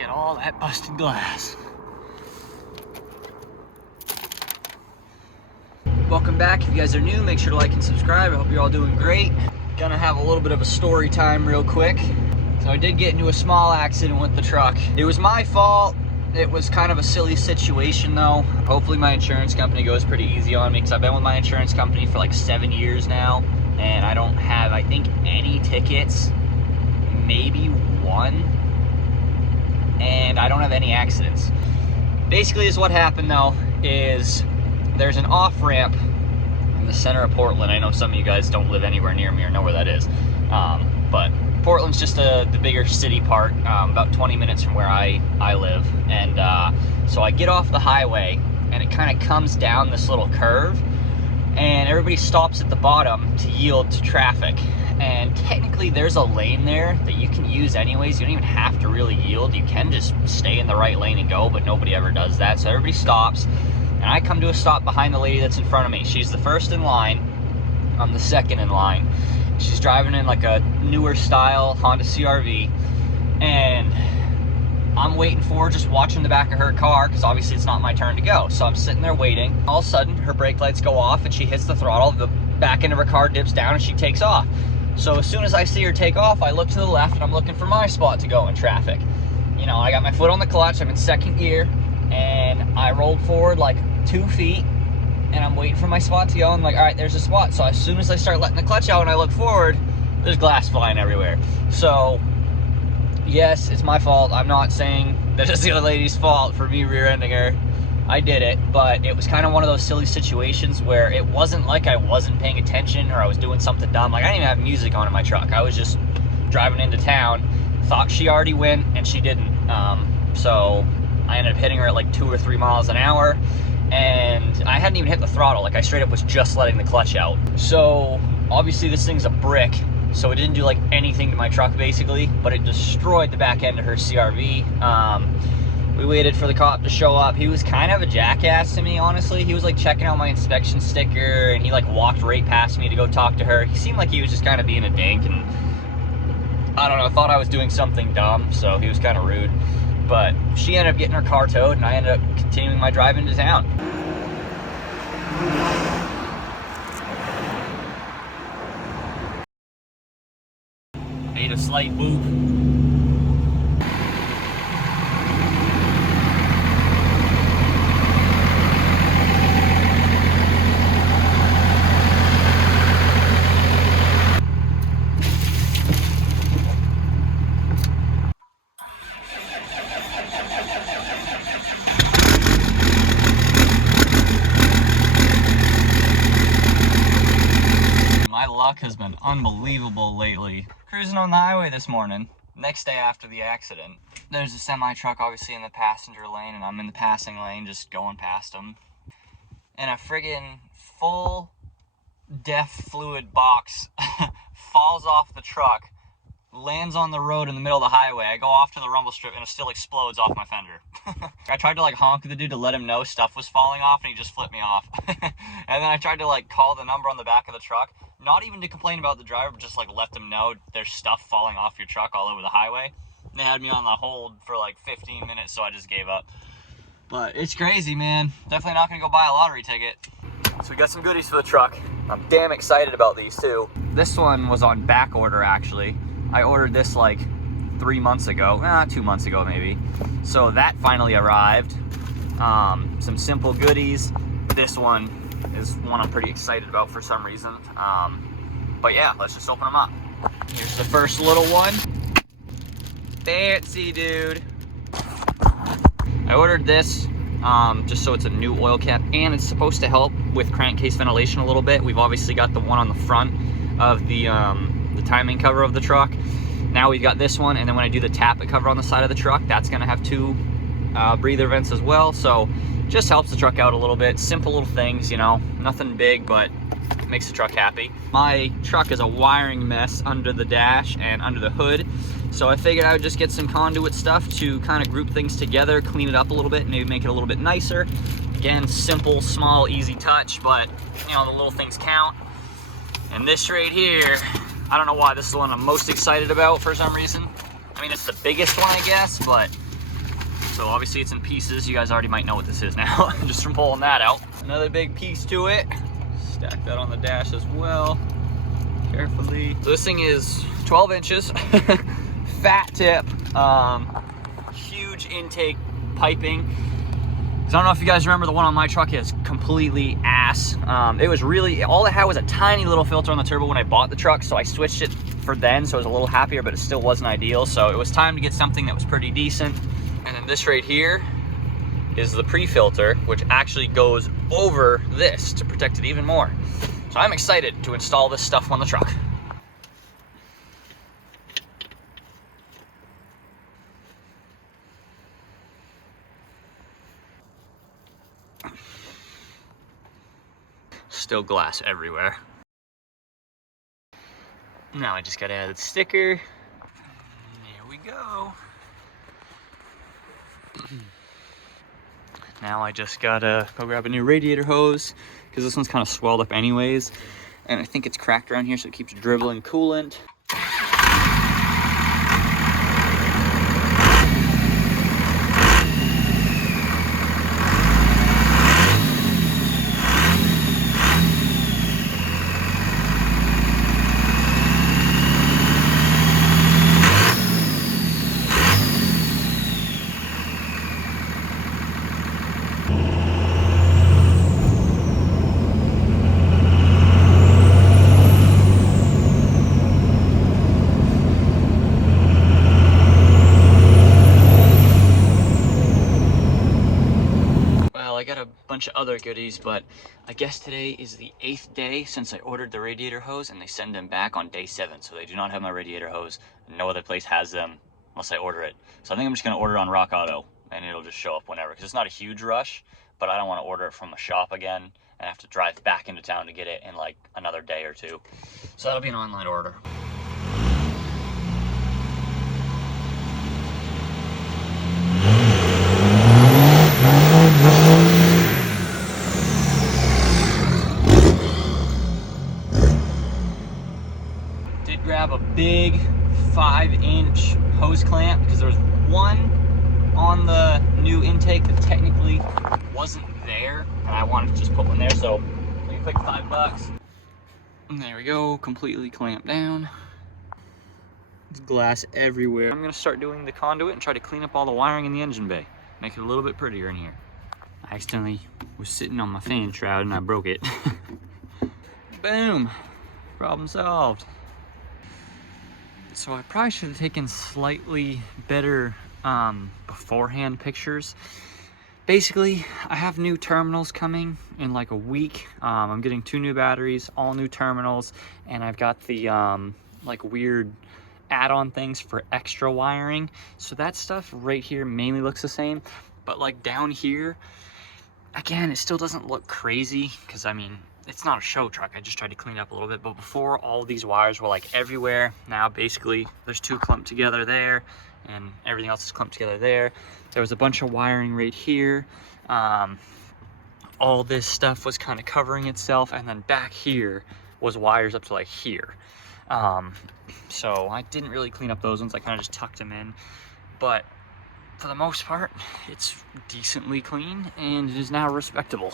Look at all that busted glass. Welcome back. If you guys are new, make sure to like and subscribe. I hope you're all doing great. Gonna have a little bit of a story time real quick. So I did get into a small accident with the truck. It was my fault. It was kind of a silly situation though. Hopefully my insurance company goes pretty easy on me because I've been with my insurance company for like 7 years now and I don't have, I think, any tickets, maybe one, and I don't have any accidents. Basically is what happened though is there's an off-ramp in the center of Portland. I know some of you guys don't live anywhere near me or know where that is, but Portland's just the bigger city part, about 20 minutes from where I live. And so I get off the highway and it kind of comes down this little curve and everybody stops at the bottom to yield to traffic. And technically there's a lane there that you can use anyways. You don't even have to really yield. You can just stay in the right lane and go, but nobody ever does that. So everybody stops. And I come to a stop behind the lady that's in front of me. She's the first in line. I'm the second in line. She's driving in like a newer style Honda CR-V. And I'm waiting for her, just watching the back of her car, because obviously it's not my turn to go. So I'm sitting there waiting. All of a sudden, her brake lights go off and she hits the throttle. The back end of her car dips down and she takes off. So as soon as I see her take off, I look to the left and I'm looking for my spot to go in traffic. You know, I got my foot on the clutch. I'm in second gear. And I rolled forward like 2 feet and I'm waiting for my spot to go. I'm like, all right, there's a spot. So as soon as I start letting the clutch out and I look forward, there's glass flying everywhere. So yes, it's my fault. I'm not saying that it's the other lady's fault for me rear-ending her. I did it, but it was kind of one of those silly situations where it wasn't like I wasn't paying attention or I was doing something dumb. Like I didn't even have music on in my truck. I was just driving into town, thought she already went and she didn't. So I ended up hitting her at like 2 or 3 miles an hour and I hadn't even hit the throttle. Like I straight up was just letting the clutch out. So obviously this thing's a brick, so it didn't do like anything to my truck basically, but it destroyed the back end of her CR-V. We waited for the cop to show up. He was kind of a jackass to me, honestly. He was like checking out my inspection sticker and he like walked right past me to go talk to her. He seemed like he was just kind of being a dink and I don't know, thought I was doing something dumb, so he was kind of rude. But she ended up getting her car towed and I ended up continuing my drive into town. Ate a slight boop. My luck has been unbelievable lately. Cruising on the highway this morning, next day after the accident. There's a semi truck obviously in the passenger lane and I'm in the passing lane just going past them. And a friggin' full DEF fluid box falls off the truck, lands on the road in the middle of the highway. I go off to the rumble strip and it still explodes off my fender. I tried to like honk the dude to let him know stuff was falling off and he just flipped me off. And then I tried to like call the number on the back of the truck, not even to complain about the driver, but just like let them know there's stuff falling off your truck all over the highway. They had me on the hold for like 15 minutes, so I just gave up. But it's crazy, man. Definitely not gonna go buy a lottery ticket. So we got some goodies for the truck. I'm damn excited about these too. This one was on back order actually. I ordered this like 3 months ago, 2 months ago maybe. So that finally arrived. Some simple goodies. This one is one I'm pretty excited about for some reason. But yeah, let's just open them up. Here's the first little one. Fancy, dude. I ordered this just so it's a new oil cap and it's supposed to help with crankcase ventilation a little bit. We've obviously got the one on the front of the timing cover of the truck. Now we've got this one, and then when I do the tappet cover on the side of the truck, that's gonna have 2 breather vents as well. So just helps the truck out a little bit. Simple little things, you know, nothing big, but makes the truck happy. My truck is a wiring mess under the dash and under the hood. So I figured I would just get some conduit stuff to kind of group things together, clean it up a little bit, maybe make it a little bit nicer. Again, simple, small, easy touch, but you know, the little things count. And this right here, I don't know why this is the one I'm most excited about for some reason. I mean, it's the biggest one, I guess, but So obviously it's in pieces. You guys already might know what this is now, just from pulling that out. Another big piece to it. Stack that on the dash as well, carefully. So this thing is 12 inches, fat tip, huge intake piping. I don't know if you guys remember, the one on my truck is completely ass. It was really, all it had was a tiny little filter on the turbo when I bought the truck, so I switched it for then, so I was a little happier, but it still wasn't ideal. So it was time to get something that was pretty decent. And then this right here is the pre-filter, which actually goes over this to protect it even more. So I'm excited to install this stuff on the truck. Still glass everywhere. Now I just gotta add the sticker. There we go. Now I just gotta go grab a new radiator hose, because this one's kind of swelled up anyways. And I think it's cracked around here, so it keeps dribbling coolant. Bunch of other goodies, but I guess today is the 8th day since I ordered the radiator hose, and they send them back on day 7, so they do not have my radiator hose. No other place has them unless I order it. So I think I'm just gonna order it on Rock Auto, and it'll just show up whenever, because it's not a huge rush, but I don't want to order it from a shop again and have to drive back into town to get it in like another day or two. So that'll be an online order. Grab a big 5-inch hose clamp, because there was one on the new intake that technically wasn't there, and I wanted to just put one there, so we picked $5. And there we go, completely clamped down. There's glass everywhere. I'm gonna start doing the conduit and try to clean up all the wiring in the engine bay, make it a little bit prettier in here. I accidentally was sitting on my fan shroud and I broke it. Boom, problem solved. So I probably should have taken slightly better beforehand pictures. Basically, I have new terminals coming in like a week. I'm getting 2 new batteries, all new terminals, and I've got the like weird add-on things for extra wiring. So that stuff right here mainly looks the same, but like down here, again, it still doesn't look crazy, because I mean, it's not a show truck. I just tried to clean it up a little bit, but before, all these wires were like everywhere. Now basically there's 2 clumped together there, and everything else is clumped together there. There was a bunch of wiring right here. All this stuff was kind of covering itself, and then back here was wires up to like here. So I didn't really clean up those ones. I kind of just tucked them in, but for the most part, it's decently clean, and it is now respectable.